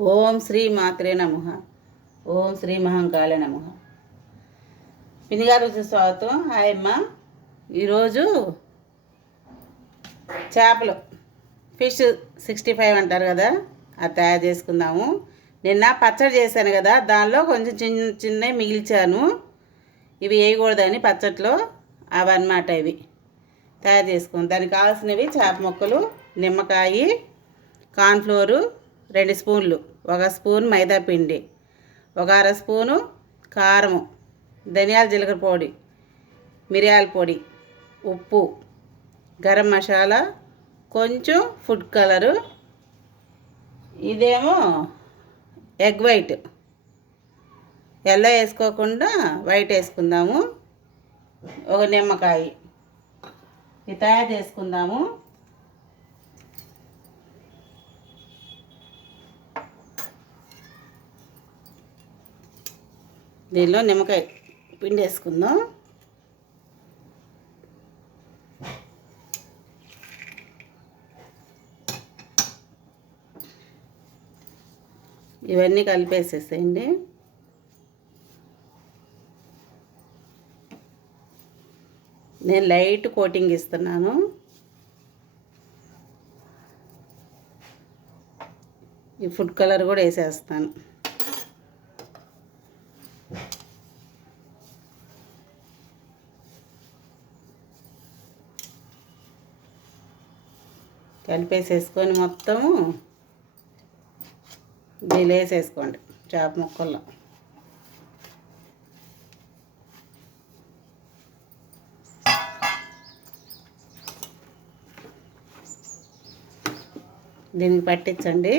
ఓం శ్రీ మాత్రే నమ. ఓం శ్రీ మహంకాళ నమ. పినిగారు స్వాగతం. హాయ్ అమ్మ. ఈరోజు చేపలు ఫిష్ సిక్స్టీ ఫైవ్ అంటారు కదా అది తయారు చేసుకుందాము. నిన్న పచ్చడి చేశాను కదా దానిలో కొంచెం చిన్న చిన్నవి మిగిల్చాను. ఇవి వేయకూడదని పచ్చట్లో అవన్నమాట ఇవి. తయారు చేసుకుందాం దానికి కావాల్సినవి చేప ముక్కలు నిమ్మకాయ కార్న్ఫ్లోరు రెండు స్పూన్లు. ఒక స్పూన్ మైదా పిండి. ఒక అర స్పూను కారము. ధనియాల జీలకర్ర పొడి. మిరియాల పొడి. ఉప్పు. గరం మసాలా. కొంచెం ఫుడ్ కలరు. ఇదేమో ఎగ్ వైట్. ఎల్లో వేసుకోకుండా వైట్ వేసుకుందాము. ఒక నిమ్మకాయ. ఇది తయారు చేసుకుందాము. దీనిలో నిమ్మకాయ పిండి వేసుకుందాం. ఇవన్నీ కలిపేసేసేయండి. నేను లైట్ కోటింగ్ ఇస్తున్నాను. ఈ ఫుడ్ కలర్ కూడా వేసేస్తాను. కలిపేసేసుకొని మొత్తము వేసేసుకోండి చేప ముక్కల్లో. దీనికి పట్టించండి.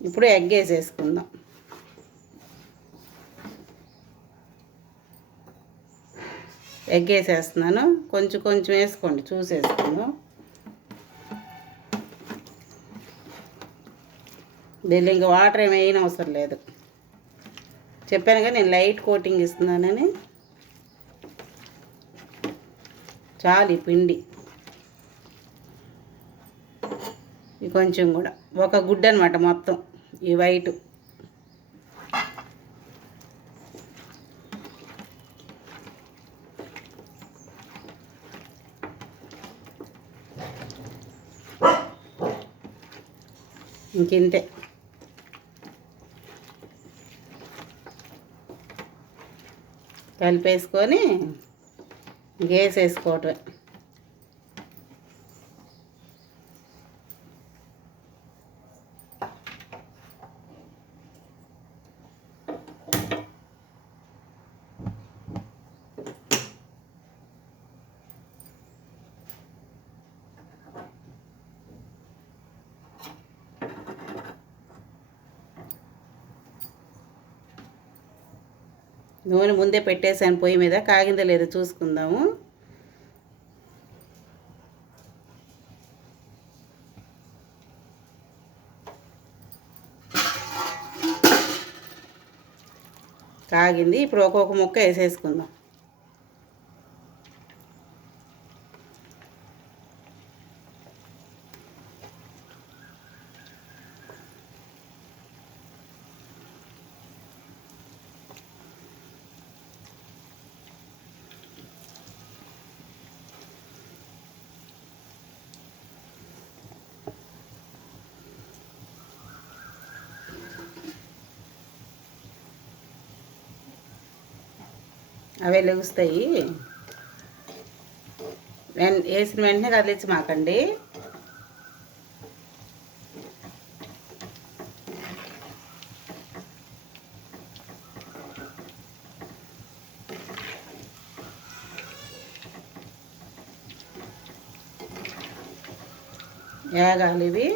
ఇప్పుడు ఎగ్ వేసేసుకుందాం. ఎగ్ వేసేస్తున్నాను. కొంచెం కొంచెం వేసుకోండి చూసేసుకుందాం. దీనిలో ఇంకా వాటర్ ఏమి వేయని అవసరం లేదు. చెప్పాను కదా నేను లైట్ కోటింగ్ ఇస్తున్నానని. చాలు ఈ పిండి. కొంచెం కూడా. ఒక గుడ్డ అనమాట మొత్తం ఈ వైట్. ఇంకింతే. కలిపేసుకొని వేసేసుకోవటమే నూనె ముందే పెట్టేశాను పొయ్యి మీద కాగిందో లేదో చూసుకుందాము. కాగింది ఇప్పుడు ఒక్కొక్క ముక్క వేసేసుకుందాం. అవి లెగుస్తాయి. వెన్ వేసిన వెంటనే కదిలించి మాకండి. ఏగాలి ఇవి?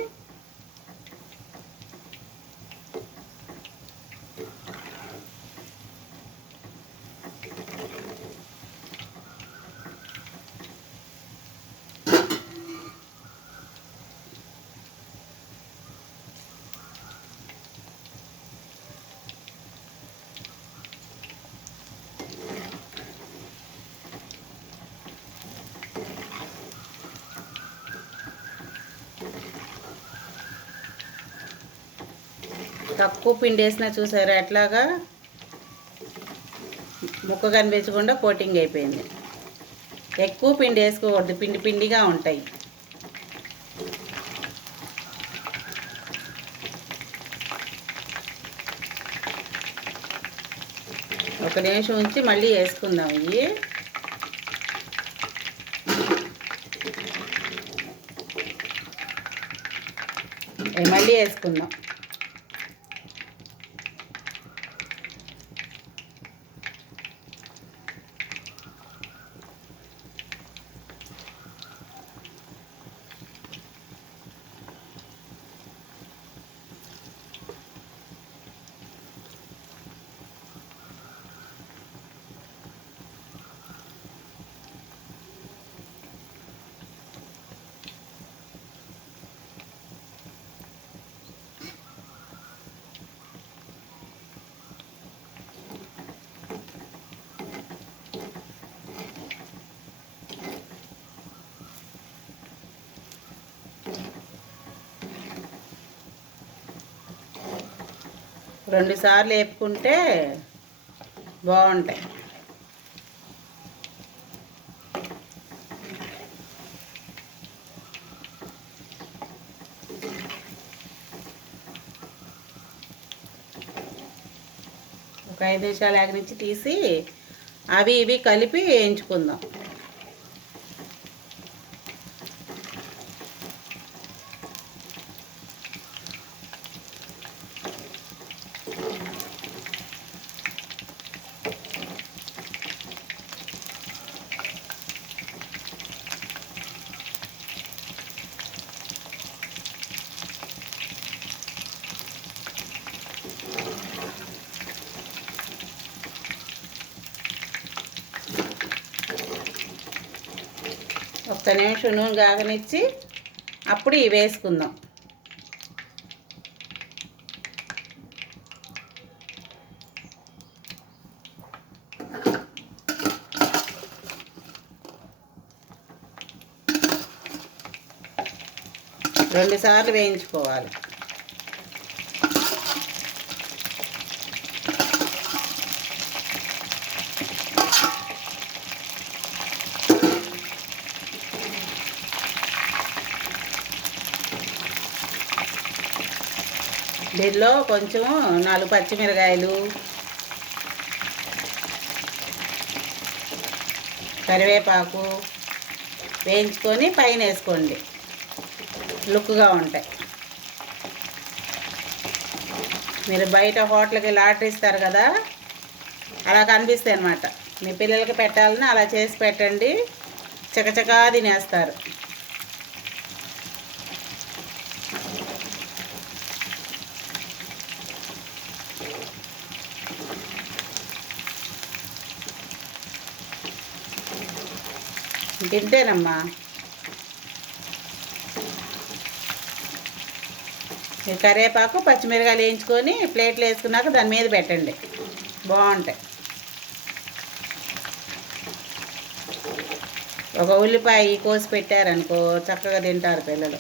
తక్కువ పిండి వేసినా చూసారా ఎట్లాగా? ముక్క కనిపించకుండా కోటింగ్ అయిపోయింది. ఎక్కువ పిండి వేసుకోకూడదు పిండి పిండిగా ఉంటాయి. ఒక నిమిషం ఉంచి మళ్ళీ వేసుకుందాం ఇవి ఇవి. మళ్ళీ వేసుకుందాం. రెండు సార్లు వేపుకుంటే బాగుంటాయి. ఒక ఐదు నిమిషాలు నుంచి తీసి అవి ఇవి కలిపి వేయించుకుందాం. ఒక్క నిమిషం నూనె కాగనిచ్చి అప్పుడు ఇవి వేసుకుందాం. రెండు సార్లు వేయించుకోవాలి. దీనిలో కొంచెం నాలుగు పచ్చిమిరకాయలు కరివేపాకు వేయించుకొని పైన వేసుకోండి. లుక్గా ఉంటాయి. మీరు బయట హోటల్కి లాటరీ ఇస్తారు కదా అలా కనిపిస్తాయి అనమాట మీ పిల్లలకి పెట్టాలని అలా చేసి పెట్టండి. చకచకా తినేస్తారు. తింటేనమ్మా ఈ కరివేపాకు పచ్చిమిరకాయలు వేయించుకొని ప్లేట్లు వేసుకున్నాక దాని మీద పెట్టండి. బాగుంటాయి. ఒక ఉల్లిపాయ కోసి పెట్టారనుకో చక్కగా తింటారు పిల్లలు.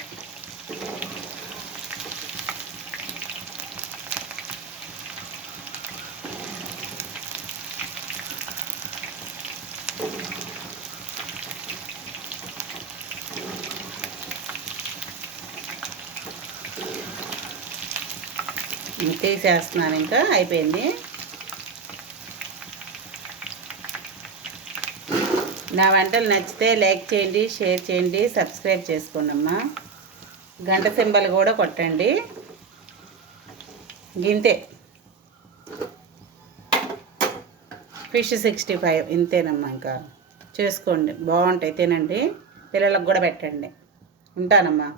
తీసేస్తున్నాను ఇంకా అయిపోయింది. నా వంటలు నచ్చితే లైక్ చేయండి షేర్ చేయండి సబ్స్క్రైబ్ చేసుకోండి అమ్మా గంట సింబల్ కూడా కొట్టండి. గింతే ఫిష్ సిక్స్టీ ఫైవ్ ఇంతేనమ్మా ఇంకా. చేసుకోండి. బాగుంటాయి తినండి. పిల్లలకు కూడా పెట్టండి. ఉంటానమ్మా.